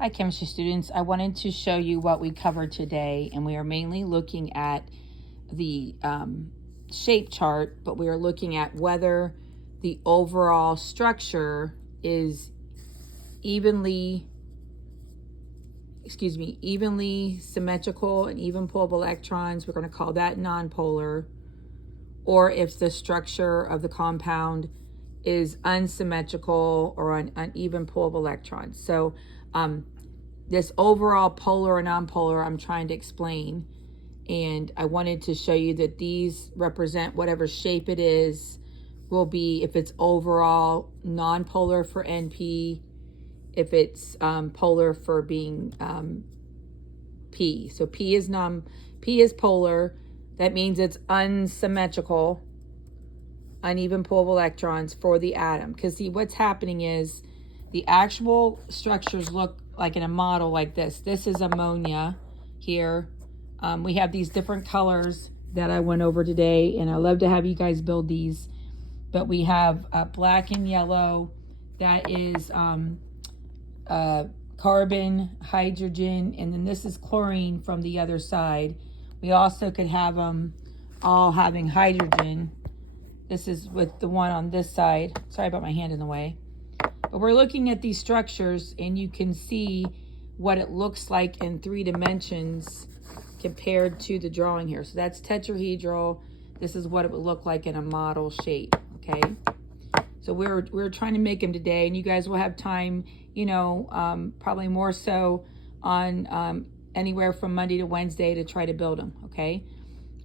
Hi, chemistry students. I wanted to show you what we covered today, and we are mainly looking at the shape chart, but we are looking at whether the overall structure is evenly symmetrical and even pull of electrons. We're going to call that nonpolar, or if the structure of the compound is unsymmetrical or an uneven pull of electrons. So this overall polar or nonpolar I'm trying to explain, and I wanted to show you that these represent whatever shape it is will be, if it's overall nonpolar for NP, if it's polar for being P. So P is polar. That means it's unsymmetrical, uneven pull of electrons for the atom. Because see, what's happening is the actual structures look like in a model like this. This is ammonia here. We have these different colors that I went over today, and I love to have you guys build these. But we have black and yellow. That is carbon, hydrogen, and then this is chlorine from the other side. We also could have them all having hydrogen. This is with the one on this side. Sorry about my hand in the way. But we're looking at these structures, and you can see what it looks like in 3 dimensions compared to the drawing here. So that's tetrahedral. This is what it would look like in a model shape, okay? So we're trying to make them today, and you guys will have time, you know, probably more so on anywhere from Monday to Wednesday to try to build them, okay?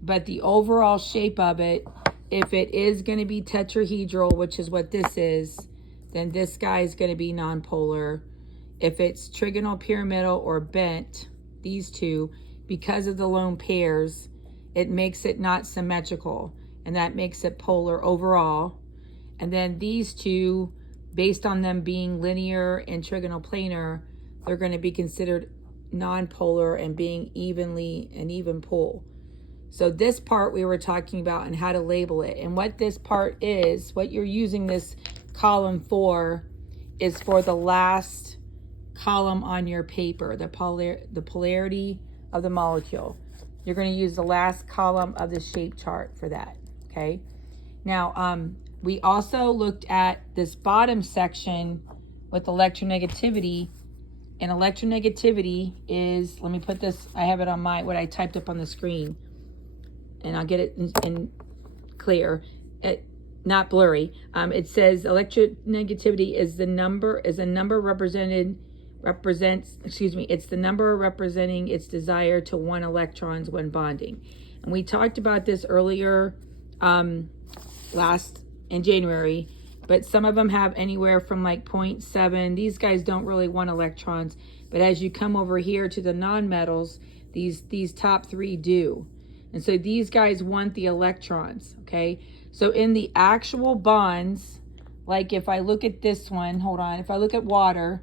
But the overall shape of it, if it is going to be tetrahedral, which is what this is, then this guy is going to be nonpolar. If it's trigonal, pyramidal, or bent, these two, because of the lone pairs, it makes it not symmetrical, and that makes it polar overall. And then these two, based on them being linear and trigonal planar, they're going to be considered nonpolar and being an even pull. So this part we were talking about and how to label it. And what this part is, what you're using this column for, is for the last column on your paper, the polarity of the molecule. You're going to use the last column of the shape chart for that, okay? Now, we also looked at this bottom section with electronegativity, and electronegativity is, let me put this, I have it on what I typed up on the screen, and I'll get it in clear, not blurry. It says electronegativity is a number it's the number representing its desire to 1 electrons when bonding. And we talked about this earlier in January, but some of them have anywhere from like 0.7. These guys don't really want electrons, but as you come over here to the nonmetals, these top 3 do. And so these guys want the electrons, okay? So in the actual bonds, like if I look at this one, hold on, if I look at water,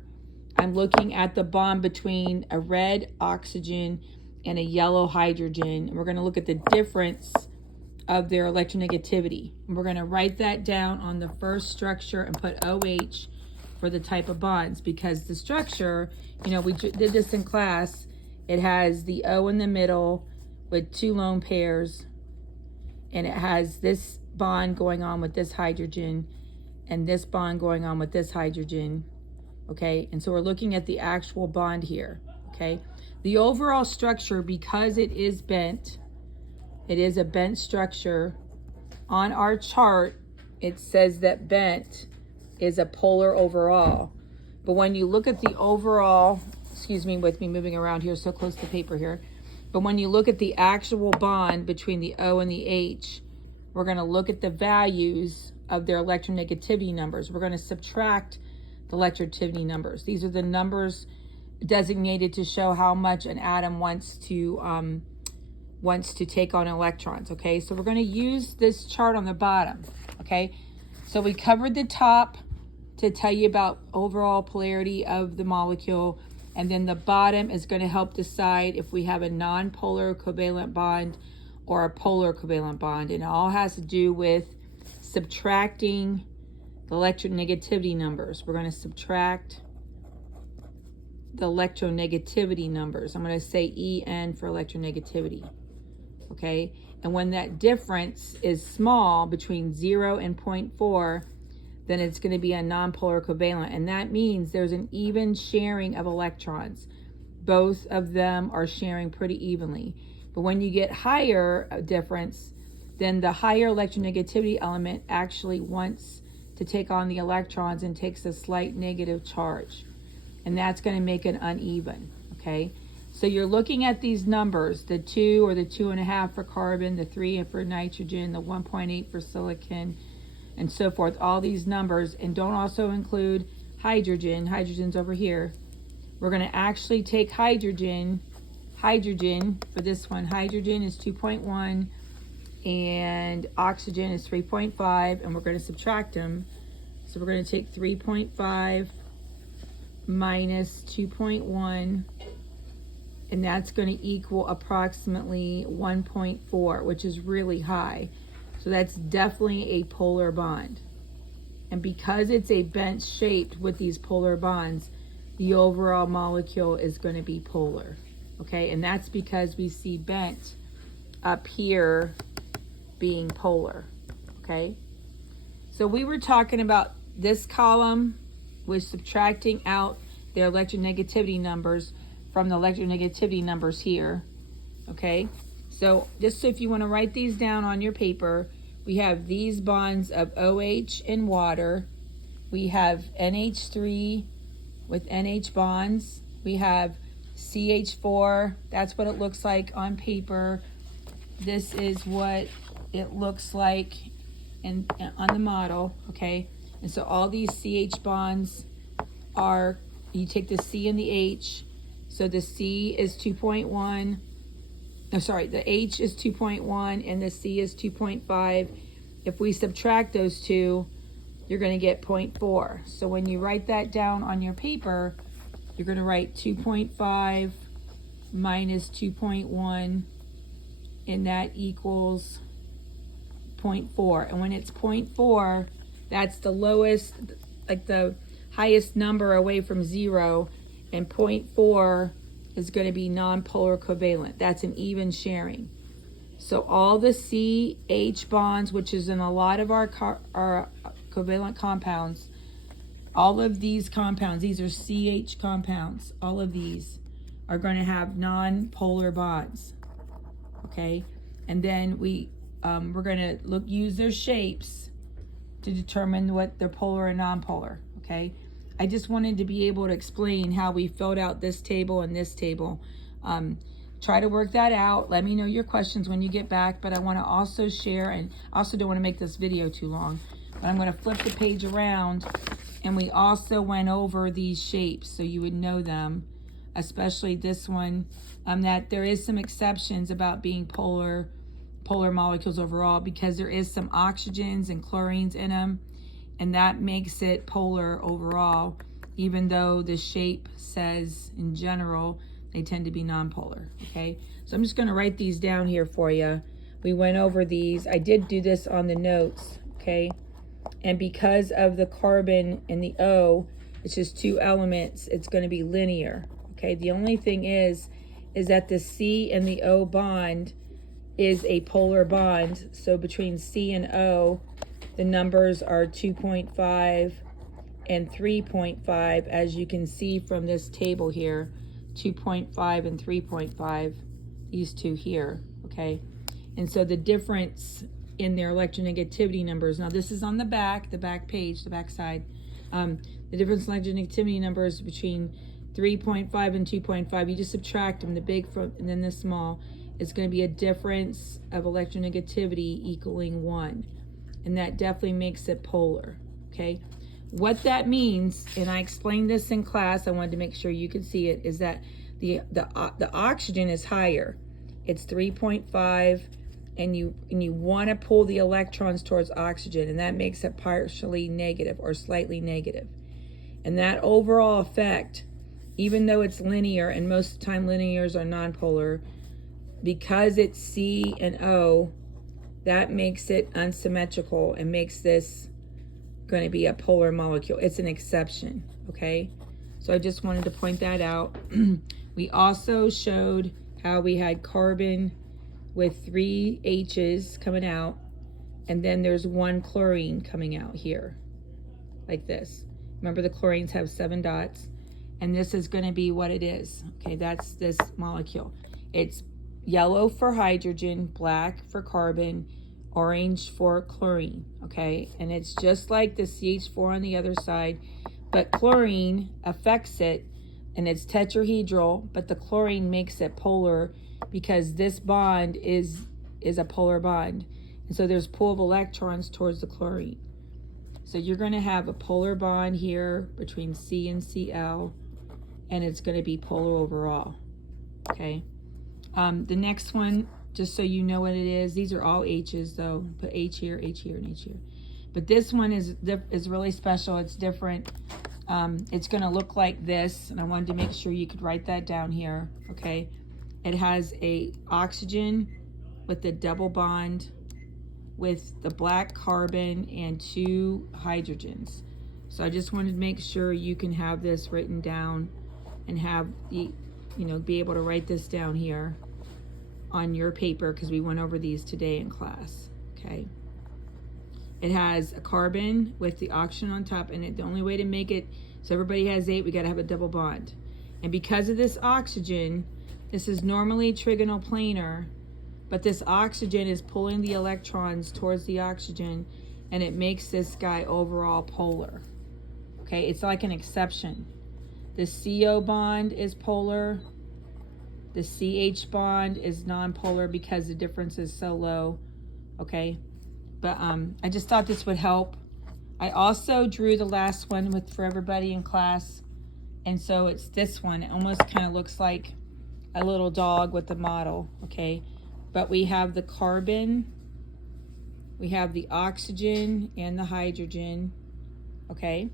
I'm looking at the bond between a red oxygen and a yellow hydrogen. And we're going to look at the difference of their electronegativity. And we're going to write that down on the first structure and put OH for the type of bonds, because the structure, you know, we did this in class. It has the O in the middle with 2 lone pairs, and it has this bond going on with this hydrogen and this bond going on with this hydrogen, okay? And so we're looking at the actual bond here, okay? The overall structure, because it is bent, it is a bent structure. On our chart, it says that bent is a polar overall. But when you look at the overall, excuse me with me moving around here so close to the paper here, but when you look at the actual bond between the O and the H, we're going to look at the values of their electronegativity numbers. We're going to subtract the electronegativity numbers. These are the numbers designated to show how much an atom wants to take on electrons, okay? So we're going to use this chart on the bottom, okay? So we covered the top to tell you about overall polarity of the molecule, and then the bottom is going to help decide if we have a non-polar covalent bond or a polar covalent bond. And it all has to do with subtracting the electronegativity numbers. We're going to subtract the electronegativity numbers. I'm going to say En for electronegativity. Okay, and when that difference is small between 0 and 0.4, then it's going to be a nonpolar covalent, and that means there's an even sharing of electrons. Both of them are sharing pretty evenly. But when you get higher difference, then the higher electronegativity element actually wants to take on the electrons and takes a slight negative charge, and that's going to make it uneven. Okay, so you're looking at these numbers, the 2 or the 2.5 for carbon, the 3 for nitrogen, the 1.8 for silicon, and so forth, all these numbers. And don't also include hydrogen. Hydrogen's over here. We're going to actually take hydrogen for this one. Hydrogen is 2.1 and oxygen is 3.5, and we're going to subtract them. So we're going to take 3.5 minus 2.1, and that's going to equal approximately 1.4, which is really high. So that's definitely a polar bond. And because it's a bent shaped with these polar bonds, the overall molecule is going to be polar. Okay, and that's because we see bent up here being polar. Okay, so we were talking about this column was subtracting out their electronegativity numbers from the electronegativity numbers here. Okay, so just so if you want to write these down on your paper, we have these bonds of OH in water. We have NH3 with NH bonds. We have CH4. That's what it looks like on paper. This is what it looks like on the model. Okay, and so all these CH bonds are, you take the C and the H. So the C is 2.1. No, sorry, the H is 2.1 and the C is 2.5. If we subtract those two, you're going to get 0.4. So when you write that down on your paper, you're going to write 2.5 minus 2.1, and that equals 0.4. And when it's 0.4, that's the lowest, like the highest number away from 0, and 0.4 is going to be nonpolar covalent. That's an even sharing. So all the CH bonds, which is in a lot of our covalent compounds, all of these compounds, these are CH compounds, all of these are going to have nonpolar bonds. Okay, and then we're going to use their shapes to determine what they're polar and nonpolar. Okay, I just wanted to be able to explain how we filled out this table and this table. Try to work that out. Let me know your questions when you get back, but I want to also share, and also don't want to make this video too long, but I'm going to flip the page around, and we also went over these shapes so you would know them, especially this one, that there is some exceptions about being polar molecules overall, because there is some oxygens and chlorines in them, and that makes it polar overall, even though the shape says in general they tend to be nonpolar. Okay, so I'm just going to write these down here for you. We went over these. I did do this on the notes. Okay, and because of the carbon and the O, it's just two elements, it's going to be linear. Okay, the only thing is that the C and the O bond is a polar bond. So between C and O, the numbers are 2.5 and 3.5, as you can see from this table here. 2.5 and 3.5, these two here. Okay, and so the difference in their electronegativity numbers, now this is on the back page, the back side, the difference in electronegativity numbers between 3.5 and 2.5, you just subtract them, the big from and then the small, is going to be a difference of electronegativity equaling 1, and that definitely makes it polar. Okay, what that means, and I explained this in class, I wanted to make sure you could see it, is that the oxygen is higher. It's 3.5, and you want to pull the electrons towards oxygen, and that makes it partially negative or slightly negative. And that overall effect, even though it's linear, and most of the time linears are nonpolar, because it's C and O, that makes it unsymmetrical and makes this going to be a polar molecule. It's an exception. Okay, So I just wanted to point that out. We also showed how we had carbon with 3 H's coming out, and then there's 1 chlorine coming out here, like this. Remember, the chlorines have 7 dots, and this is going to be what it is. Okay, that's this molecule. It's yellow for hydrogen, black for carbon, orange for chlorine. Okay, and it's just like the CH4 on the other side, but chlorine affects it, and it's tetrahedral, but the chlorine makes it polar because this bond is a polar bond. And so there's pull of electrons towards the chlorine. So you're going to have a polar bond here between C and Cl, and it's going to be polar overall. Okay. The next one, just so you know what it is, these are all H's though. Put H here, and H here. But this one is really special. It's different. It's going to look like this, and I wanted to make sure you could write that down here. Okay. It has a oxygen with the double bond with the black carbon and 2 hydrogens. So I just wanted to make sure you can have this written down and have the, be able to write this down here on your paper, because we went over these today in class. Okay. It has a carbon with the oxygen on top, and the only way to make it so everybody has 8, we got to have a double bond. And because of this oxygen, this is normally trigonal planar, but this oxygen is pulling the electrons towards the oxygen, and it makes this guy overall polar. Okay, it's like an exception. The CO bond is polar. The CH bond is nonpolar because the difference is so low. Okay, but I just thought this would help. I also drew the last one for everybody in class, and so it's this one. It almost kind of looks like a little dog with the model. Okay, but we have the carbon, we have the oxygen and the hydrogen. Okay,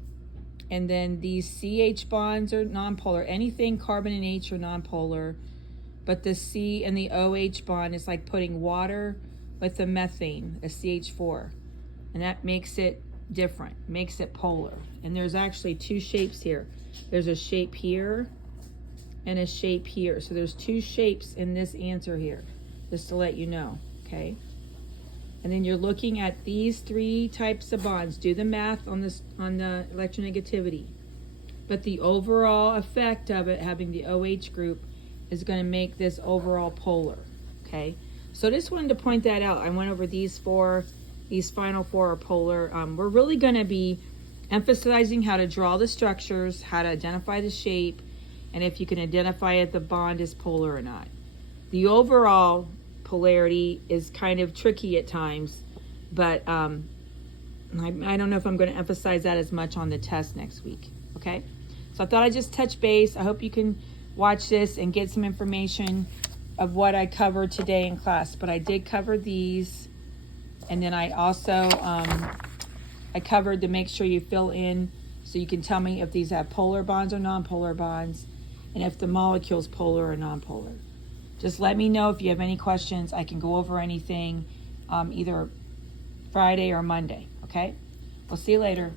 and then these CH bonds are nonpolar. Anything carbon and H are nonpolar, but the C and the OH bond is like putting water with the methane, a CH4, and that makes it different, makes it polar. And there's actually 2 shapes here. There's a shape here and a shape here. So there's 2 shapes in this answer here, just to let you know. Okay, and then you're looking at these 3 types of bonds. Do the math on this, on the electronegativity, but the overall effect of it having the OH group is going to make this overall polar. Okay, so just wanted to point that out. I went over these 4. These final 4 are polar. We're really going to be emphasizing how to draw the structures, how to identify the shape, and if you can identify if the bond is polar or not. The overall polarity is kind of tricky at times, but I don't know if I'm going to emphasize that as much on the test next week. Okay, so I thought I'd just touch base. I hope you can watch this and get some information of what I covered today in class. But I did cover these, and then I also I covered to make sure you fill in so you can tell me if these have polar bonds or nonpolar bonds, and if the molecule's polar or nonpolar. Just let me know if you have any questions. I can go over anything either Friday or Monday. Okay, we'll see you later.